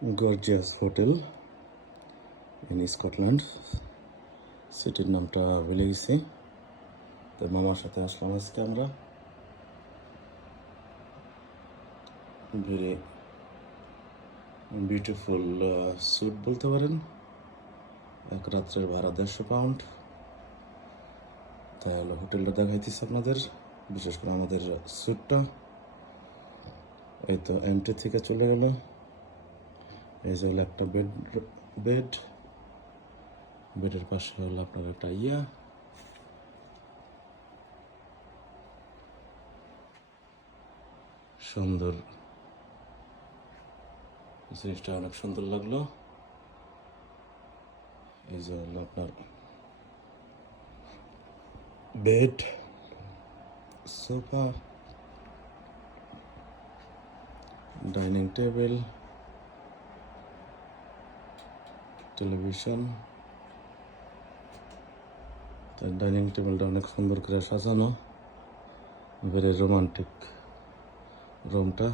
Gorgeous hotel in Scotland. সিটির নামটা ভুলে গেছি। তো মামার সাথে আসলাম আজকে আমরা। ভেরি বিউটিফুল স্যুট বলতে পারেন। এক রাত্রের ভাড়া 150 পাউন্ড। তাই হলো হোটেলটা দেখাইতেছি আপনাদের, বিশেষ করে আমাদের স্যুটটা। এই তো এমটি থেকে চলে গেল। এই যে হলো একটা বেড বেডের পাশে হলো আপনার একটা সুন্দর জিনিসটা, অনেক সুন্দর লাগলো। এই যে হলো আপনার bed, sofa, dining table, television. তার ডাইনিং টেবিলটা অনেক সুন্দর করে সাজানো, ভেরি রোমান্টিক রুমটা।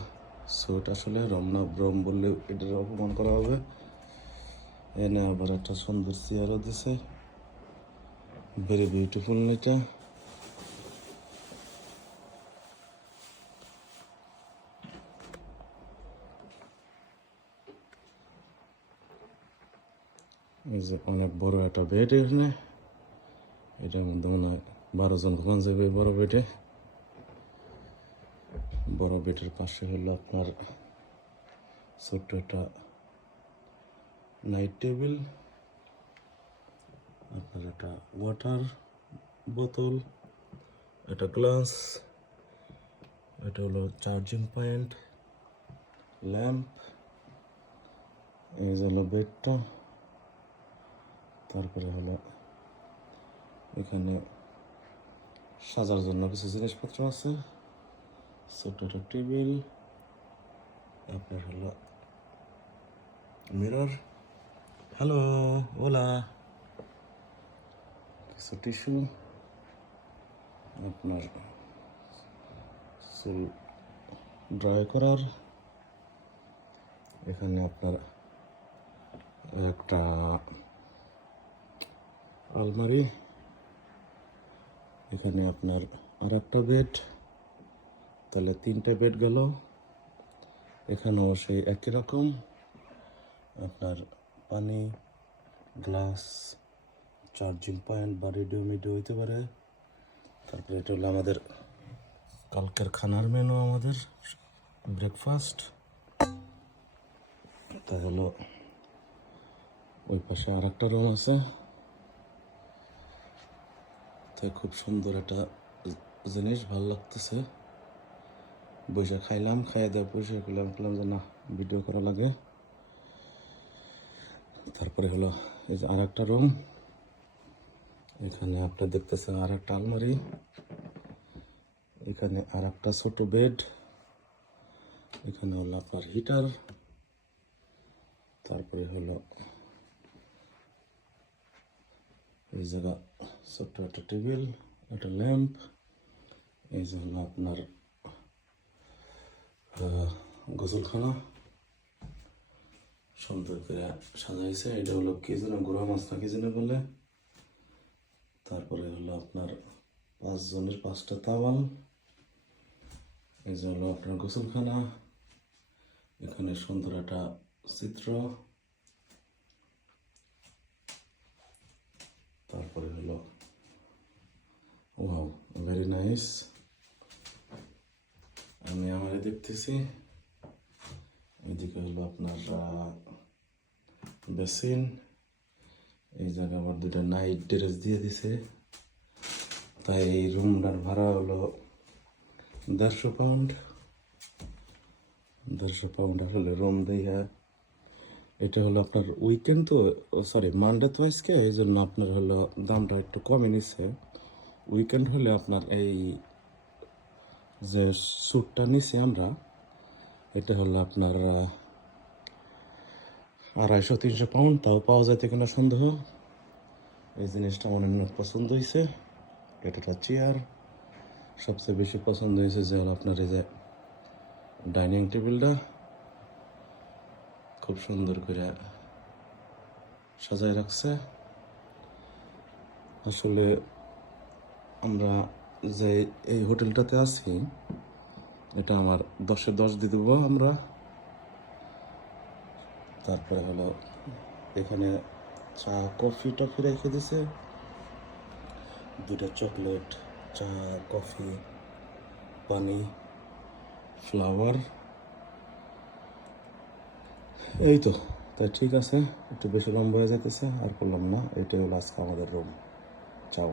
সুট আসলে রুম না, রুম বললে এটার অপমান করা হবে। এনে আবার একটা সুন্দর চেয়ারও দিছে, ভেরি বিউটিফুল এটা। এই যে অনেক বড় একটা বেড এখানে। এটার মধ্যে মনে হয় 12 জন ঘুমান যাবে বড় বেডে। বড় বেডের পাশে হলো আপনার ছোট্ট একটা নাইট টেবিল, আপনার একটা ওয়াটার বোতল, একটা গ্লাস, এটা হলো চার্জিং পয়েন্ট, ল্যাম্প। এই যে হলো বেডটা। তারপরে হলো এখানে সাজার জন্য কিছু জিনিসপত্র আছে, ছোট্ট একটা টেবিল, আপনার হলো মিরর, হ্যালো ওলা, কিছু টিস্যু, আপনার চুল ড্রাই করার। এখানে আপনার একটা আলমারি, এখানে আপনার আর একটা বেড, তাহলে 3টে বেড গেল। এখানেও সেই একই রকম, আপনার পানি, গ্লাস, চার্জিং পয়েন্ট বা রেডিও মিডিও হইতে পারে। তারপরে এটা হলো আমাদের কালকের খানার মেনু, আমাদের ব্রেকফাস্ট। তা হলো ওই পাশে আর একটা রুম আছে। তাই খুব সুন্দর একটা জিনিস, ভালো লাগতেছে। বসে খাইলাম, খাইয়ে দেওয়া বসে করলাম যে না, ভিডিও করা লাগে। তারপরে হলো এই যে আর একটা রুম, এখানে আপনার দেখতেছেন আর একটা আলমারি, এখানে আর একটা ছোট বেড, এখানে হলো আপনার হিটার, তারপরে হলো এই জায়গা ছোট্ট একটা টেবিল, একটা ল্যাম্প। এই যে হলো আপনার গোসলখানা, সুন্দর করে সাজাইছে। এটা হলো কি যেন গুড়া মাছ না কি যেন বলে। তারপরে হলো আপনার 5 জনের 5টা তাওয়াল। এই যে হলো আপনার গোসলখানা, এখানে সুন্দর একটা চিত্র। তারপরে হলো ওয়াও, ভেরি নাইস। আমি আমারে দেখতেছি। এদিকে হলো আপনার বেসিন। এই জায়গায় আবার 2টা নাইট ড্রেস দিয়ে দিছে। তাই এই রুমটার ভাড়া হলো 150 পাউন্ড। 150 পাউন্ড আসলে রুম দেয়া। এটা হলো আপনার উইকেন্ড তো, সরি মানডে তো আজকে, এই জন্য আপনার হলো দামটা একটু কমে নিচ্ছে। উইকেন্ড হলে আপনার এই যে স্যুটটা নিছি আমরা, এটা হলো আপনার 250-300 পাউন্ড। তাও পাওয়া যাইতে কিনা সন্দেহ। এই জিনিসটা আমার অনেক পছন্দ হয়েছে। এটা চেয়ার, সবচেয়ে বেশি পছন্দ হয়েছে যে হলো আপনার এই যে ডাইনিং টেবিলটা। খুব সুন্দর করে সাজায় রাখছে। আসলে আমরা যে এই হোটেলটাতে আছি, এটা আমার 10-এ 10 দিয়ে দেবো আমরা। তারপরে হলো এখানে চা কফি টফি রেখে দিছে, 2টা চকলেট, চা কফি, পানি, ফ্লাওয়ার। এই তো, তাই ঠিক আছে, একটু বেশি লম্বা হয়ে যাইতেছে, আর করলাম না। এটাই হলো আজকে আমাদের রুম। চাও।